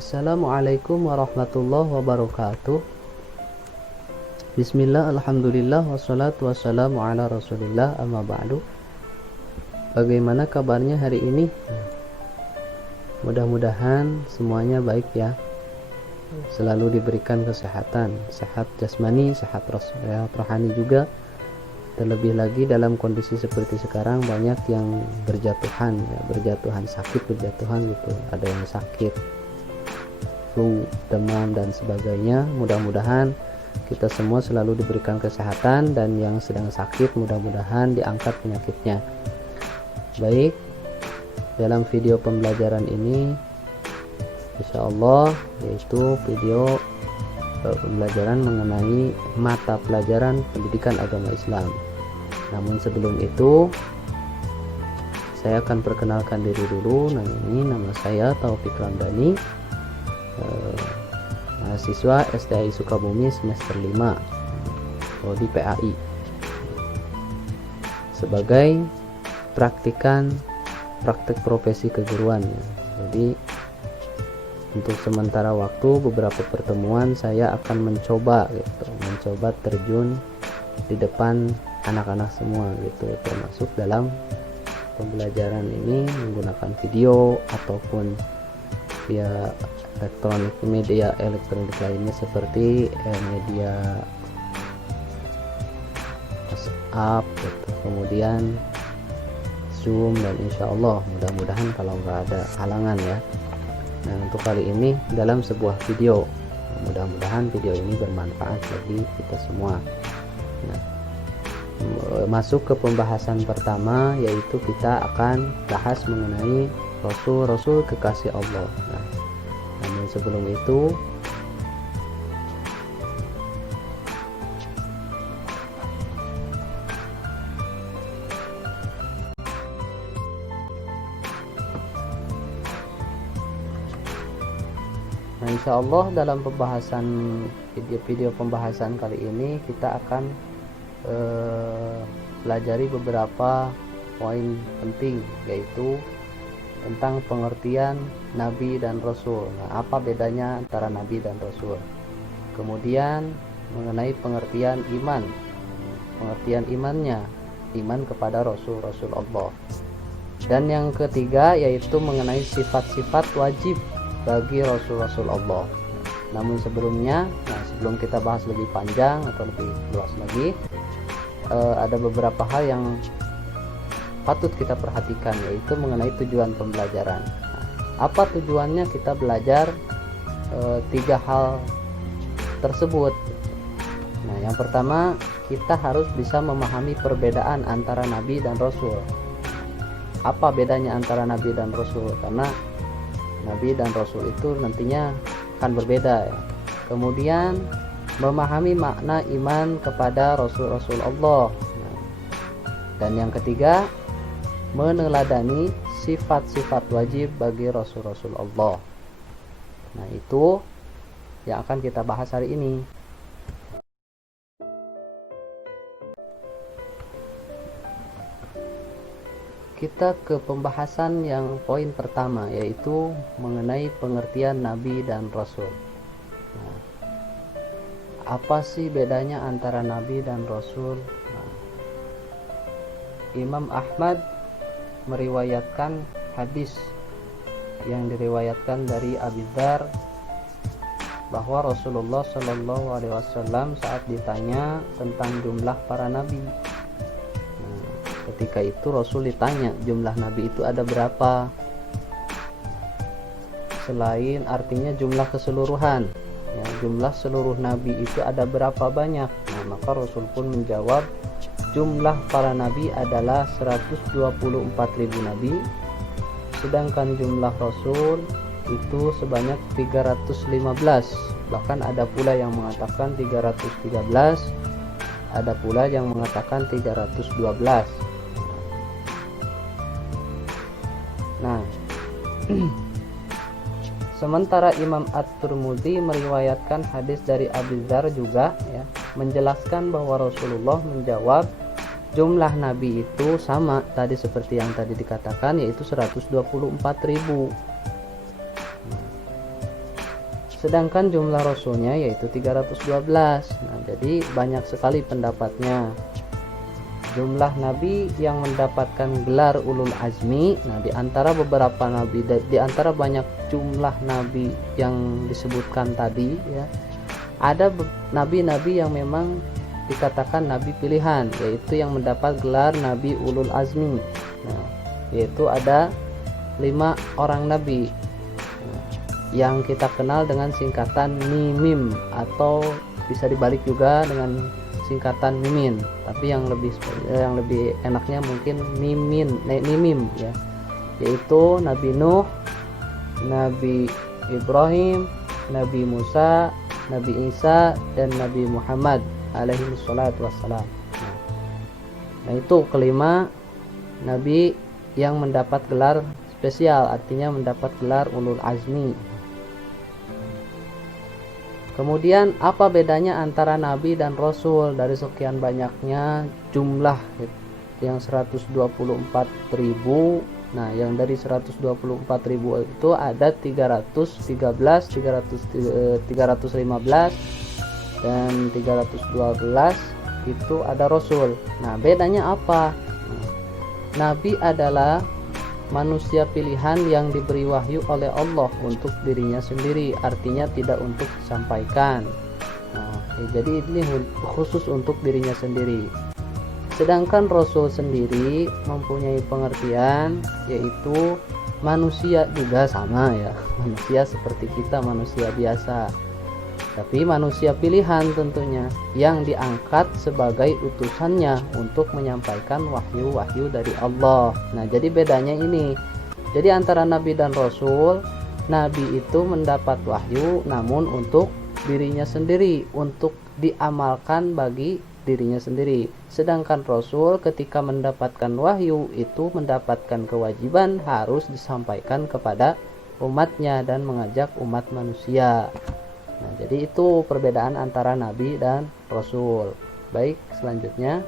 Assalamualaikum warahmatullahi wabarakatuh. Bismillah, alhamdulillah, wassalatu wassalamu ala rasulillah, amma ba'du. Bagaimana kabarnya hari ini? Mudah-mudahan semuanya baik ya. Selalu diberikan kesehatan, sehat jasmani, sehat rohani juga. Terlebih lagi dalam kondisi seperti sekarang banyak yang berjatuhan sakit gitu. Ada yang sakit flu, demam dan sebagainya. Mudah-mudahan kita semua selalu diberikan kesehatan, dan yang sedang sakit mudah-mudahan diangkat penyakitnya. Baik, dalam video pembelajaran ini insyaallah yaitu video pembelajaran mengenai mata pelajaran pendidikan agama Islam. Namun sebelum itu saya akan perkenalkan diri dulu. Nama saya Taufik Ramdhani, mahasiswa STI Sukabumi semester 5 di PAI sebagai praktek profesi keguruan ya. Jadi untuk sementara waktu beberapa pertemuan saya akan mencoba terjun di depan anak-anak semua gitu, termasuk dalam pembelajaran ini menggunakan video ataupun via media elektronik lainnya seperti media WhatsApp gitu, kemudian Zoom, dan insyaallah mudah-mudahan kalau nggak ada halangan ya. Nah, untuk kali ini dalam sebuah video, mudah-mudahan video ini bermanfaat bagi kita semua. Nah, masuk ke pembahasan pertama, yaitu kita akan bahas mengenai Rasul kekasih Allah. Nah, namun sebelum itu insyaallah dalam pembahasan video pembahasan kali ini kita akan pelajari beberapa poin penting, yaitu tentang pengertian Nabi dan Rasul. Nah, apa bedanya antara Nabi dan Rasul? Kemudian mengenai pengertian iman, pengertian imannya, iman kepada Rasul Allah. Dan yang ketiga yaitu mengenai sifat-sifat wajib bagi Rasul Allah. Namun sebelum kita bahas lebih panjang atau lebih luas lagi, ada beberapa hal yang patut kita perhatikan, yaitu mengenai tujuan pembelajaran. Apa tujuannya kita belajar tiga hal tersebut? Nah, yang pertama, kita harus bisa memahami perbedaan antara Nabi dan Rasul. Apa bedanya antara Nabi dan Rasul? Karena Nabi dan Rasul itu nantinya akan berbeda ya. Kemudian memahami makna iman kepada Rasul Allah. Nah, dan yang ketiga, meneladani sifat-sifat wajib bagi Rasul Allah. Nah, itu yang akan kita bahas hari ini. Kita ke pembahasan yang poin pertama, yaitu mengenai pengertian Nabi dan Rasul. Nah, apa sih bedanya antara Nabi dan Rasul? Nah, Imam Ahmad meriwayatkan hadis yang diriwayatkan dari Abi Dzar bahwa Rasulullah Shallallahu Alaihi Wasallam saat ditanya tentang jumlah para nabi, ketika itu Rasul ditanya jumlah nabi itu ada berapa, selain artinya jumlah keseluruhan ya, jumlah seluruh nabi itu ada berapa banyak. Nah, maka Rasul pun menjawab jumlah para nabi adalah 124.000 nabi, sedangkan jumlah Rasul itu sebanyak 315. Bahkan ada pula yang mengatakan 313, ada pula yang mengatakan 312. Nah, sementara Imam At-Tirmidzi meriwayatkan hadis dari Abi Dzar juga ya, menjelaskan bahwa Rasulullah menjawab jumlah nabi itu sama tadi seperti yang tadi dikatakan, yaitu 124.000. sedangkan jumlah rasulnya yaitu 312. Nah, jadi banyak sekali pendapatnya. Jumlah nabi yang mendapatkan gelar ulul azmi, nah di antara beberapa nabi, di antara banyak jumlah nabi yang disebutkan tadi ya, ada nabi-nabi yang memang dikatakan nabi pilihan, yaitu yang mendapat gelar nabi ulul azmi. Nah, yaitu ada 5 orang nabi yang kita kenal dengan singkatan mimim, atau bisa dibalik juga dengan singkatan mimin, tapi yang lebih enaknya mungkin mimim ya, yaitu Nabi Nuh, Nabi Ibrahim, Nabi Musa, Nabi Isa, dan Nabi Muhammad alaihi wassalatu wassalam. Nah, itu kelima nabi yang mendapat gelar spesial, artinya mendapat gelar ulul azmi. Kemudian apa bedanya antara nabi dan rasul? Dari sekian banyaknya jumlah yang 124.000, nah yang dari 124.000 itu ada 313, 315 dan 312 itu ada rasul. Nah, bedanya apa? Nabi adalah manusia pilihan yang diberi wahyu oleh Allah untuk dirinya sendiri, artinya tidak untuk disampaikan. Nah, jadi ini khusus untuk dirinya sendiri. Sedangkan rasul sendiri mempunyai pengertian, yaitu manusia juga, sama ya, manusia seperti kita, manusia biasa, tapi manusia pilihan tentunya, yang diangkat sebagai utusannya untuk menyampaikan wahyu-wahyu dari Allah. Nah, jadi bedanya ini. Jadi antara nabi dan rasul, nabi itu mendapat wahyu namun untuk dirinya sendiri, untuk diamalkan bagi dirinya sendiri. Sedangkan rasul ketika mendapatkan wahyu itu mendapatkan kewajiban harus disampaikan kepada umatnya dan mengajak umat manusia. Nah, jadi itu perbedaan antara nabi dan rasul. Baik, selanjutnya.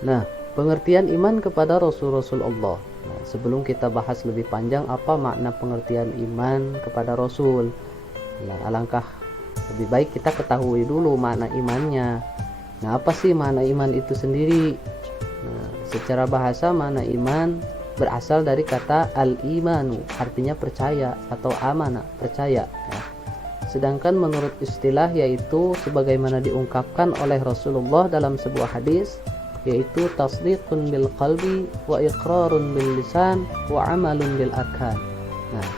Nah, pengertian iman kepada rasul-rasul Allah. Nah, sebelum kita bahas lebih panjang apa makna pengertian iman kepada rasul, nah, alangkah lebih baik kita ketahui dulu makna imannya. Nah, apa sih makna iman itu sendiri? Nah, secara bahasa makna iman berasal dari kata al-imanu, artinya percaya, atau amana, percaya ya. Sedangkan menurut istilah yaitu sebagaimana diungkapkan oleh Rasulullah dalam sebuah hadis, yaitu tasdiqun bil qalbi wa iqrarun bil lisan wa amalun bil arkan. Nah,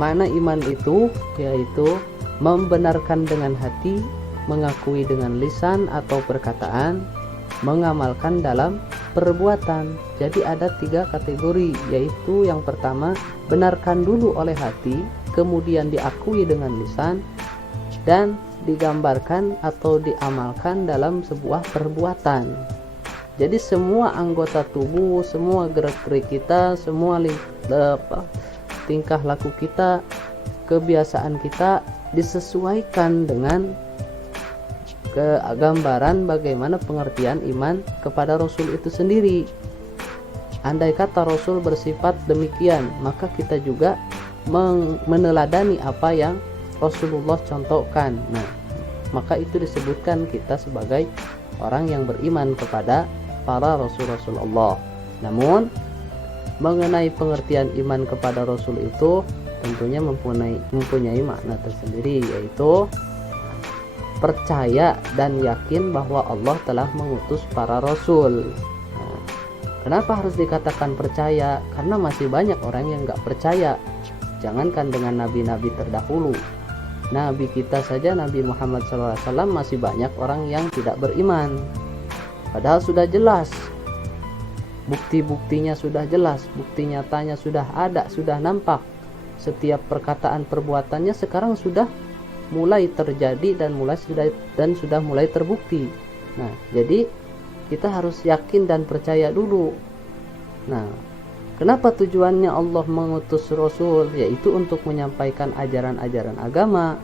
makna iman itu yaitu membenarkan dengan hati, mengakui dengan lisan atau perkataan, mengamalkan dalam perbuatan. Jadi ada 3 kategori, yaitu yang pertama benarkan dulu oleh hati, kemudian diakui dengan lisan, dan digambarkan atau diamalkan dalam sebuah perbuatan. Jadi semua anggota tubuh, semua gerak-gerik kita, semua tingkah laku kita, kebiasaan kita disesuaikan dengan kegambaran bagaimana pengertian iman kepada Rasul itu sendiri. Andai kata Rasul bersifat demikian, maka kita juga meneladani apa yang Rasulullah contohkan. Nah, maka itu disebutkan kita sebagai orang yang beriman kepada para Rasul-Rasul Allah. Namun, mengenai pengertian iman kepada Rasul itu tentunya mempunyai makna tersendiri, yaitu percaya dan yakin bahwa Allah telah mengutus para rasul. Nah, kenapa harus dikatakan percaya? Karena masih banyak orang yang nggak percaya. Jangankan dengan nabi-nabi terdahulu, nabi kita saja, Nabi Muhammad SAW, masih banyak orang yang tidak beriman. Padahal sudah jelas, bukti-buktinya sudah jelas, bukti nyatanya sudah ada, sudah nampak. Setiap perkataan perbuatannya sekarang sudah mulai terjadi dan sudah mulai terbukti. Nah, jadi kita harus yakin dan percaya dulu. Nah, kenapa tujuannya Allah mengutus Rasul? Yaitu untuk menyampaikan ajaran-ajaran agama.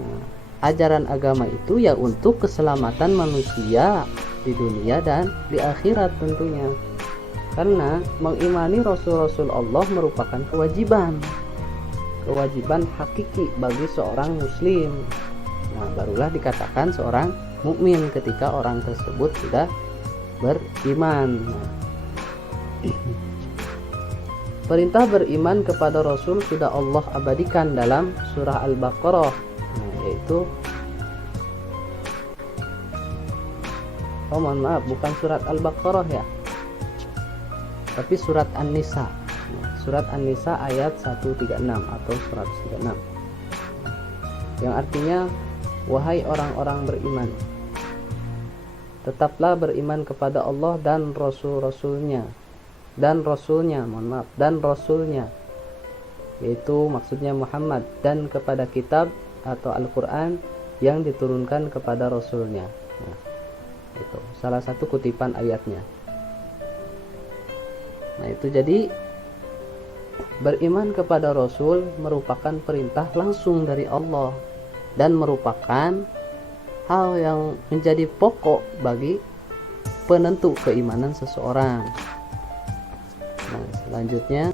Nah, ajaran agama itu ya untuk keselamatan manusia di dunia dan di akhirat tentunya. Karena mengimani Rasul-Rasul Allah merupakan kewajiban hakiki bagi seorang muslim. Nah, barulah dikatakan seorang mukmin ketika orang tersebut sudah beriman. Perintah beriman kepada Rasul sudah Allah abadikan dalam surah Al-Baqarah, yaitu mohon maaf, bukan surat Al-Baqarah ya, tapi surat An-Nisa. Surat An-Nisa ayat 136 atau 136, yang artinya, wahai orang-orang beriman, tetaplah beriman kepada Allah dan Rasul-Rasulnya, yaitu maksudnya Muhammad, dan kepada kitab atau Al-Quran yang diturunkan kepada Rasulnya. Nah, itu salah satu kutipan ayatnya. Nah, itu jadi beriman kepada Rasul merupakan perintah langsung dari Allah dan merupakan hal yang menjadi pokok bagi penentu keimanan seseorang. Nah, selanjutnya